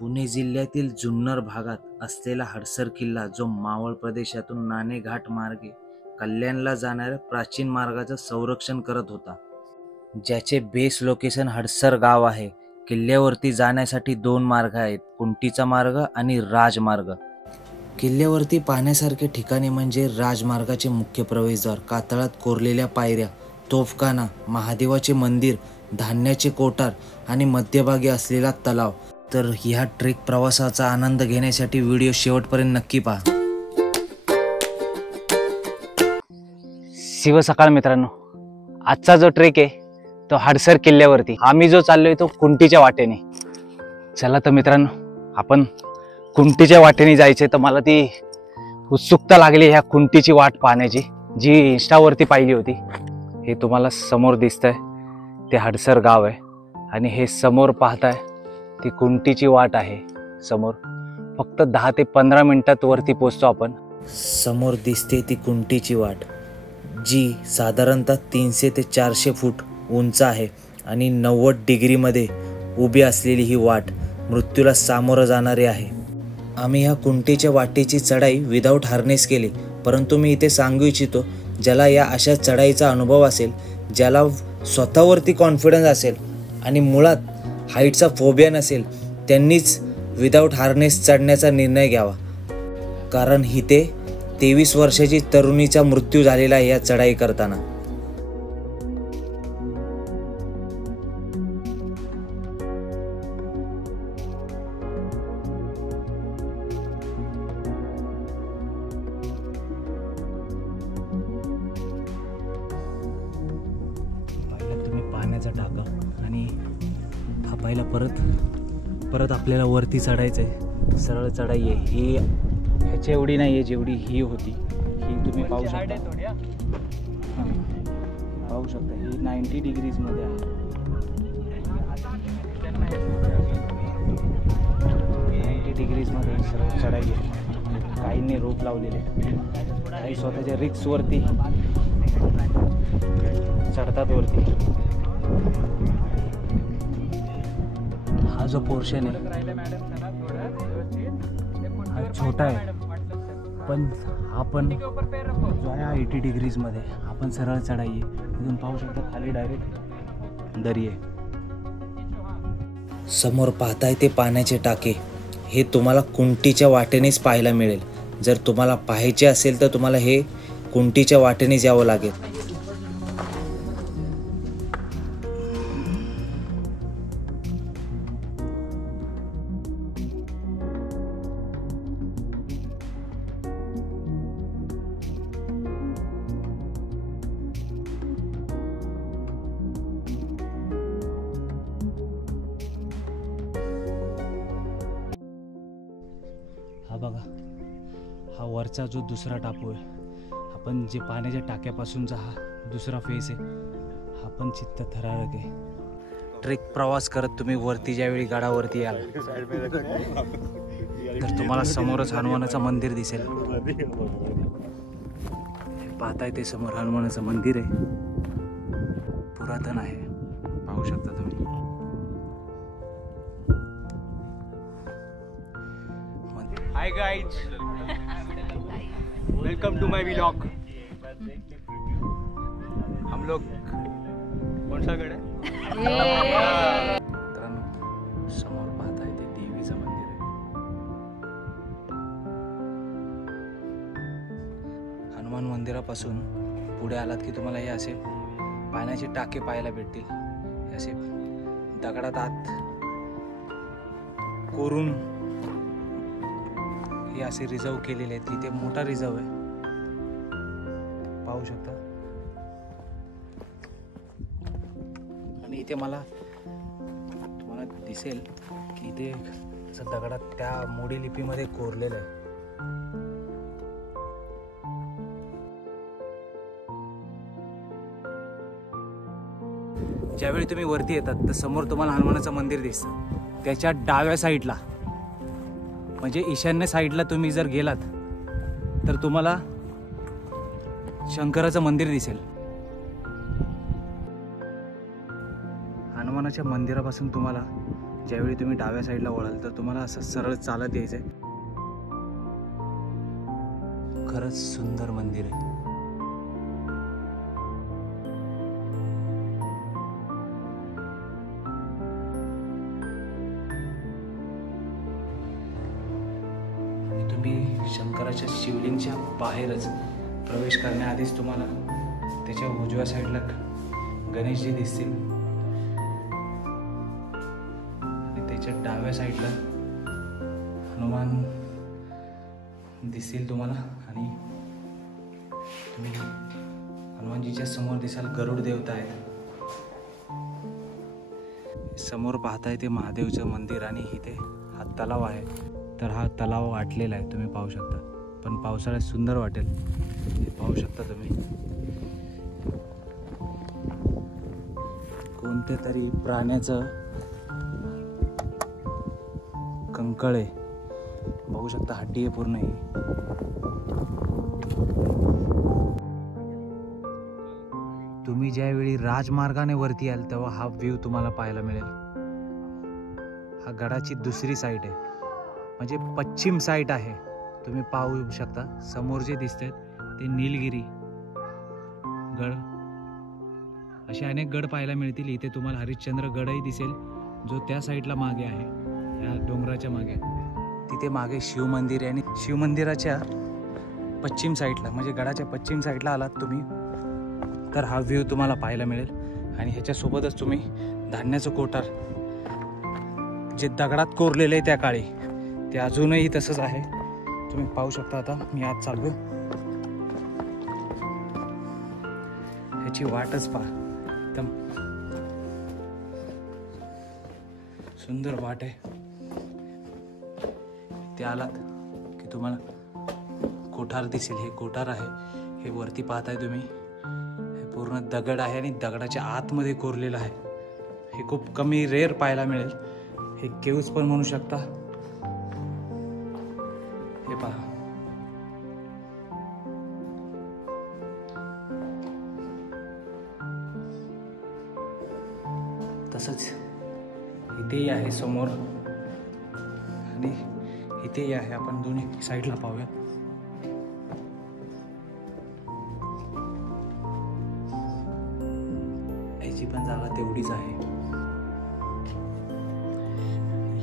पुणे जिल्ह्यातील जुन्नर भागात असलेला हडसर किल्ला, जो मावळ प्रदेशातून नाणे घाट मार्गे कल्याणला जाणाऱ्या प्राचीन मार्गाचं संरक्षण करत होता, ज्याचे बेस लोकेशन हडसर गाव आहे. किल्ल्यावरती जाण्यासाठी 2 मार्ग आहेत, कुंटीचा मार्ग आणि राजमार्ग. किल्ल्यावरती पाहण्यासारखे ठिकाणे म्हणजे राजमार्गाचे मुख्य प्रवेशद्वार, कातळात कोरलेल्या पायऱ्या, तोफखाना, महादेवाचे मंदिर, धान्याचे कोठार आणि मध्यभागी असलेला तलाव. तर ह्या ट्रेक प्रवासाचा आनंद घेण्यासाठी व्हिडिओ शेवटपर्यंत नक्की पहा. शिव सकाळ मित्रांनो, आजचा जो ट्रेक आहे तो हडसर किल्ल्यावरती. आम्ही जो चाललोय तो कुंटीच्या वाटेने. चला तर मित्रांनो, आपण कुंटीच्या वाटेने जायचे. तर मला ती उत्सुकता लागली ह्या कुंटीची वाट पाहण्याची, जी इंस्टावरती पाहिली होती. हे तुम्हाला समोर दिसतंय ते हडसर गाव आहे आणि हे समोर पाहताय ती कुंटीची वाट आहे. समोर फक्त 10 ते 15 मिनिटात वरती पोहोचतो आपण. समोर दिसते ती कुंटीची वाट, जी साधारणतः 300 ते 400 फूट उंच आहे आणि 90 डिग्रीमध्ये उभी असलेली ही वाट मृत्यूला सामोरं जाणारी आहे. आम्ही ह्या कुंटीच्या वाटेची चढाई विदाऊट हार्नेस केली, परंतु मी इथे सांगू इच्छितो, ज्याला या अशा चढाईचा अनुभव असेल, ज्याला स्वतःवरती कॉन्फिडन्स असेल आणि मुळात हाईटचा फोबिया नसेल, त्यांनीच विदाऊट हार्नेस चढण्याचा निर्णय घ्यावा. कारण इथे 23 वर्षाची तरुणीचा मृत्यू झालेला आहे या चढाई करताना. तुम्ही पाण्याचा टाका आणि हा पहिला परत आपल्याला वरती चढायचं आहे. सरळ चढाई आहे ही, ह्याच्या एवढी नाही आहे जेवढी ही होती. ही तुम्ही पाहू शकता, ही 90 डिग्रीजमध्ये आहे. 90 डिग्रीजमध्ये सरळ चढाई आहे. काहींनी रोप लावलेले, काही स्वतःच्या रिक्सवरती चढतात वरती. हा जो पोर्शन आहे हा छोटा आहे, पण आपण जो आहे 80 डिग्रीजमध्ये. आपण सरळ चढाई आहे. तिथून पाहू शकता खाली डायरेक्ट दरी आहे. समोर पाहताय ते पाण्याचे टाके, हे तुम्हाला कुंटीच्या वाटेनेच पाहायला मिळेल. जर तुम्हाला पाहायचे असेल तर तुम्हाला हे कुंटीच्या वाटेनेच यावं लागेल. हा बघा, हा वरचा जो दुसरा टापू आहे. आपण जे पाण्याच्या टाक्यापासूनचा हा दुसरा फेस आहे, हा पण चित्त थरारक आहे. ट्रेक प्रवास करत तुम्ही वरती ज्यावेळी गडावरती याल तर तुम्हाला समोरच हनुमानाचं मंदिर दिसेल. हे पाहताय ते समोर हनुमानाचं मंदिर आहे, पुरातन आहे, पाहू शकता तुम्ही. Hi guys, welcome to my vlog. हम लोग कौन सा गड है? मित्रांनो, समोर पाहताय ते देवीचं मंदिर आहे. हनुमान मंदिरापासून पुढे आलात की तुम्हाला हे असे पाण्याचे टाके पाहायला भेटतील. हे असे दगडात आत कोरून हे असे रिझर्व केलेले आहेत. इथे मोठा रिझर्व आहे, पाहू शकता. आणि इथे तुम्हाला दिसेल की इथे असं दगडात त्या मोडी लिपीमध्ये कोरलेलं आहे. ज्यावेळी तुम्ही वरती येतात तर समोर तुम्हाला हनुमानाचं मंदिर दिसतं. त्याच्या डाव्या साईडला म्हणजे ईशान्य साईडला तुम्ही जर गेलात तर तुम्हाला शंकराचं मंदिर दिसेल. हनुमानाच्या मंदिरापासून तुम्हाला ज्यावेळी तुम्ही डाव्या साईडला वळाल तर तुम्हाला असं सरळ चालत यायचं आहे. खरंच सुंदर मंदिर आहे. आणि तुम्ही शंकराच्या शिवलिंगच्या बाहेरच प्रवेश करण्याआधीच तुम्हाला त्याच्या उजव्या साईडला गणेशजी दिसतील आणि त्याच्या डाव्या साईडला हनुमान दिसतील तुम्हाला. आणि तुम्ही हनुमानजीच्या समोर दिसाल गरुड देवता आहेत. समोर पाहताय ते महादेवचं मंदिर आणि इथे हा तलाव आहे. तर हा तलाव आटलेला आहे, तुम्ही पाहू शकता. पण पावसाळ्यात सुंदर वाटेल, हे पाहू शकता तुम्ही. कोणत्या तरी प्राण्याचं कंकळ आहे, बघू शकता. हड्डी आहे पूर्ण ही. तुम्ही ज्यावेळी राजमार्गाने वरती याल तेव्हा हा व्ह्यू तुम्हाला पाहायला मिळेल. हा गडाची दुसरी साईड आहे, म्हणजे पश्चिम साईड आहे. तुम्ही पाहू शकता समोर जे दिसतात ते नीलगिरी गड. असे अनेक गड पाहायला मिळतील. इथे तुम्हाला हरिश्चंद्र गडही दिसेल, जो त्या साईडला मागे आहे, या डोंगराच्या मागे. तिथे मागे शिवमंदिर आहे आणि शिवमंदिराच्या पश्चिम साईडला, म्हणजे गडाच्या पश्चिम साईडला आलात तुम्ही तर हा व्ह्यू तुम्हाला पाहायला मिळेल. आणि ह्याच्यासोबतच तुम्ही धान्याचं कोठार जे दगडात कोरलेले आहे त्या काळी, ते अजूनही तसंच आहे. तुम्ही पाहू शकता. आता मी आत चालू, ह्याची वाटच पहा. एकदम सुंदर वाट आहे. ते आलात की तुम्हाला कोठार दिसेल. हे कोठार आहे, हे वरती पाहताय तुम्ही. हे पूर्ण दगड आहे आणि दगडाच्या आतमध्ये कोरलेलं आहे. हे खूप कमी रेअर पाहायला मिळेल. हे केव्ज पण म्हणू शकता. हे पहा, तसंच इथेही आहे समोर आणि इथेही आहे. आपण दोन्ही साईडला पाहूया. याची पण जागा तेवढीच आहे.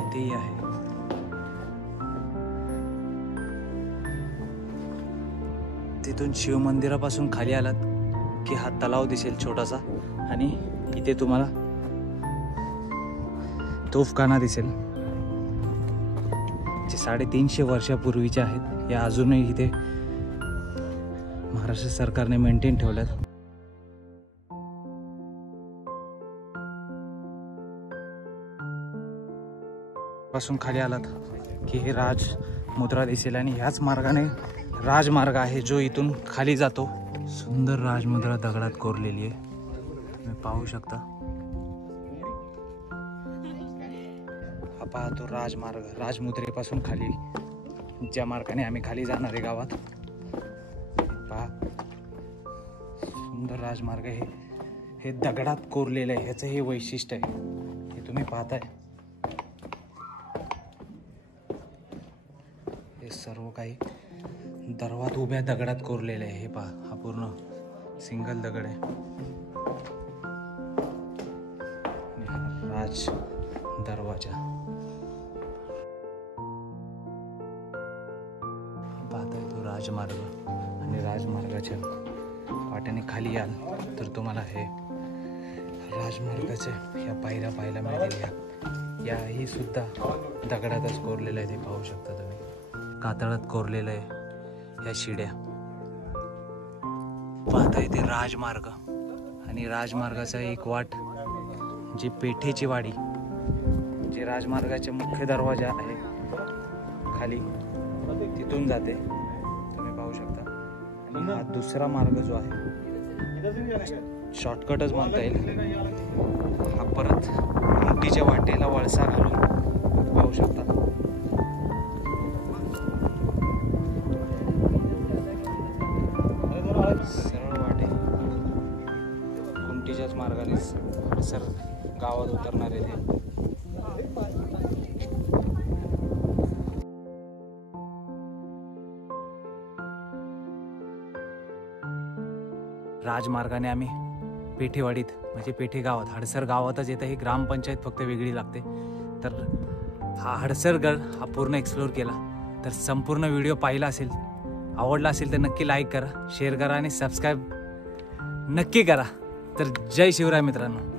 इथेही आहे. तिथून शिवमंदिरापासून खाली आलात की हा तलाव दिसेल छोटासा आणि इथे तुम्हाला तोफखाना दिसेल, जे 350 वर्षापूर्वीचे आहेत. या अजूनही इथे महाराष्ट्र सरकारने मेंटेन ठेवल्यात. पासून खाली आलात की हे राज मुद्रा दिसेल आणि ह्याच मार्गाने राजमार्ग आहे जो इथून खाली जातो. सुंदर राजमुद्रा दगडात कोरलेली आहे, तुम्ही पाहू शकता. हा पहा तो राजमार्ग, राजमुद्रेपासून खाली ज्या मार्गाने आम्ही खाली जाणार आहे गावात. पहा सुंदर राजमार्ग आहे. हे दगडात कोरलेलं आहे, ह्याचं हे वैशिष्ट्य आहे. हे तुम्ही पाहताय. हे सर्व काही दरवात उभ्या दगडात कोरलेले आहे. हे पहा, हा पूर्ण सिंगल दगड आहे. राज दरवाजा पाहताय तो राजमार्ग. आणि राजमार्गाच्या वाट्याने खाली याल तर तुम्हाला हे राजमार्गाच्या ह्या पायऱ्या पाहायला मिळतील. याही सुद्धा दगडातच कोरलेलं आहे. ते पाहू शकता तुम्ही. कातळात कोरलेलं आहे ह्या शिड्या. पाहताय ते राजमार्ग आणि राजमार्गाचा एक वाट जी पेठेची वाडी, जे राजमार्गाचे मुख्य दरवाजा आहे खाली, तिथून जाते. तुम्ही पाहू शकता. आणि हा दुसरा मार्ग जो आहे, शॉर्टकटच म्हणता येईल, हा परत कुंटीच्या वाटेला वळसा घालून पाहू शकता. सरळ वाटे कुंटीच्याच मार्गाने सर गावात उतरणार आहे ते. राजमार्गाने आम्ही पेठेवाडीत म्हणजे पेठे गावात हडसर गावातच येतं. ही ग्रामपंचायत फक्त वेगळी लागते. तर हा हडसर गड हा पूर्ण एक्सप्लोर केला. तर संपूर्ण व्हिडिओ पाहिला असेल, आवडला असेल तर नक्की लाईक करा, शेअर करा आणि सबस्क्राईब नक्की करा. तर जय शिवराय मित्रांनो.